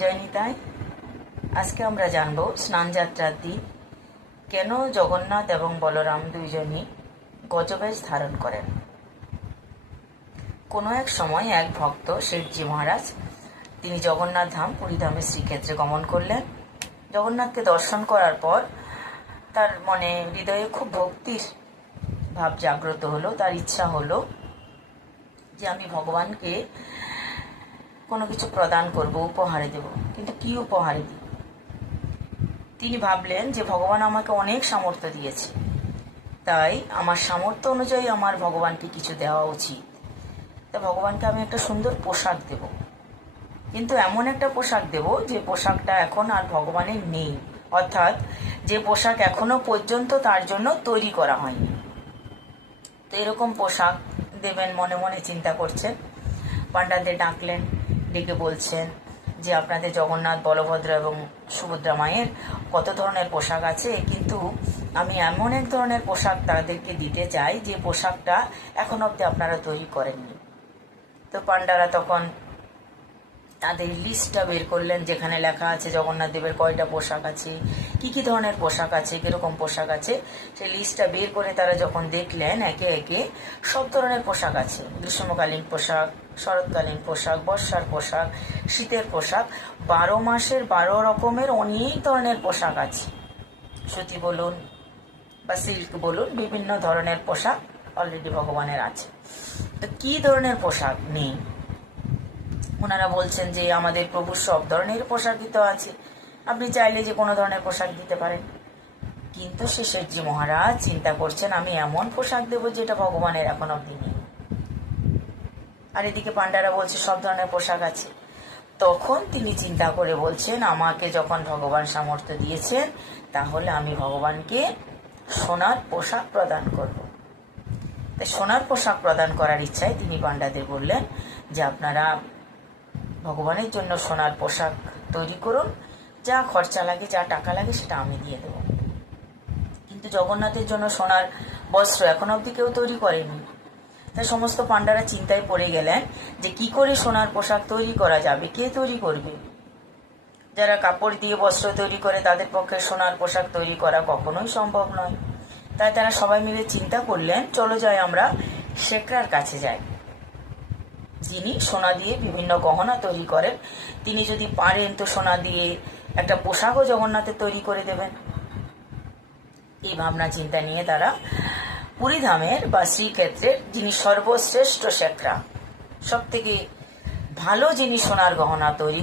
জয় নিতাই। আজকে আমরা জানব স্নানযাত্রার দিন কেন জগন্নাথ এবং বলরাম দুইজনই গজবেশ ধারণ করেন। কোনো এক সময় এক ভক্ত শেঠজি মহারাজ তিনি জগন্নাথ ধাম পুরীধামে শ্রীক্ষেত্রে গমন করলেন। জগন্নাথকে দর্শন করার পর তার মনে হৃদয়ে খুব ভক্তির ভাব জাগ্রত হলো। তার ইচ্ছা হলো যে আমি ভগবানকে কোনো কিছু প্রদান করব, উপহারে দেব। কিন্তু কি উপহারে দিই? তিনি ভাবলেন যে ভগবান আমাকে অনেক সামর্থ্য দিয়েছে, তাই আমার সামর্থ্য অনুযায়ী আমার ভগবানকে কিছু দেওয়া উচিত। তা ভগবানকে আমি একটা সুন্দর পোশাক দেব, কিন্তু এমন একটা পোশাক দেব যে পোশাকটা এখন আর ভগবানের নেই, অর্থাৎ যে পোশাক এখনো পর্যন্ত তার জন্য তৈরি করা হয়নি। তো এরকম পোশাক দেবেন মনে মনে চিন্তা করছেন। পাণ্ডাদের ডাকলেন, ডেকে বলছেন যে আপনাদের জগন্নাথ, বলভদ্র এবং সুভদ্রা মায়ের কত ধরনের পোশাক আছে, কিন্তু আমি এমন এক ধরনের পোশাক তাদেরকে দিতে চাই যে পোশাকটা এখন অবধি আপনারা তৈরি করেননি। তো পাণ্ডারা তখন তাদের লিস্টটা বের করলেন, যেখানে লেখা আছে জগন্নাথ দেবের কয়টা পোশাক আছে, কি কি ধরনের পোশাক আছে, কিরকম পোশাক আছে। সেই লিস্টটা বের করে তারা যখন দেখলেন একে একে সব ধরনের পোশাক আছে। গ্রীষ্মকালীন পোশাক, শরৎকালীন পোশাক, বর্ষার পোশাক, শীতের পোশাক, 12 মাসের 12 রকমের অনেক ধরনের পোশাক আছে। সুতি বলুন বা সিল্ক বলুন, বিভিন্ন ধরনের পোশাক অলরেডি ভগবানের আছে। তো কি ধরনের পোশাক নেই? ওনারা বলছেন যে আমাদের প্রভুর সব ধরনের পোশাকই তো আছে, আপনি চাইলে যে কোনো ধরনের পোশাক দিতে পারেন। কিন্তু শেঠজি মহারাজ চিন্তা করছেন আমি এমন পোশাক দেবো যেটা ভগবানের এখন অব্দি নেই। আর এদিকে পাণ্ডারা বলছে সব ধরনের পোশাক আছে। তখন তিনি চিন্তা করে বলছেন আমাকে যখন ভগবান সামর্থ্য দিয়েছেন, তাহলে আমি ভগবানকে সোনার পোশাক প্রদান করব। তাই সোনার পোশাক প্রদান করার ইচ্ছায় তিনি পাণ্ডাদের বললেন যে আপনারা ভগবানের জন্য সোনার পোশাক তৈরি করুন, যা খরচা লাগে, যা টাকা লাগে সেটা আমি দিয়ে দেব। কিন্তু জগন্নাথের জন্য সোনার বস্ত্র এখন অবধি কেউ তৈরি করেনি। তাই সমস্ত পাণ্ডারা চিন্তায় পড়ে গেলেন যে কি করে সোনার পোশাক তৈরি করা যাবে, কে তৈরি করবে। যারা কাপড় দিয়ে বস্ত্র তৈরি করে তাদের পক্ষে সোনার পোশাক তৈরি করা কখনোই সম্ভব নয়। তাই তারা সবাই মিলে চিন্তা করলেন চলো যাই আমরা শেখরার কাছে যাই, যিনি সোনা দিয়ে বিভিন্ন গহনা তৈরি করেন। তিনি যদি পারেন তো সোনা দিয়ে একটা পোশাকও জগন্নাথের তৈরি করে দেবেন। এই ভাবনা চিন্তা নিয়ে তারা পুরীধামের বা শ্রীক্ষেত্রের যিনি সর্বশ্রেষ্ঠ শেখরা, সব থেকে ভালো যিনি সোনার গহনা তৈরি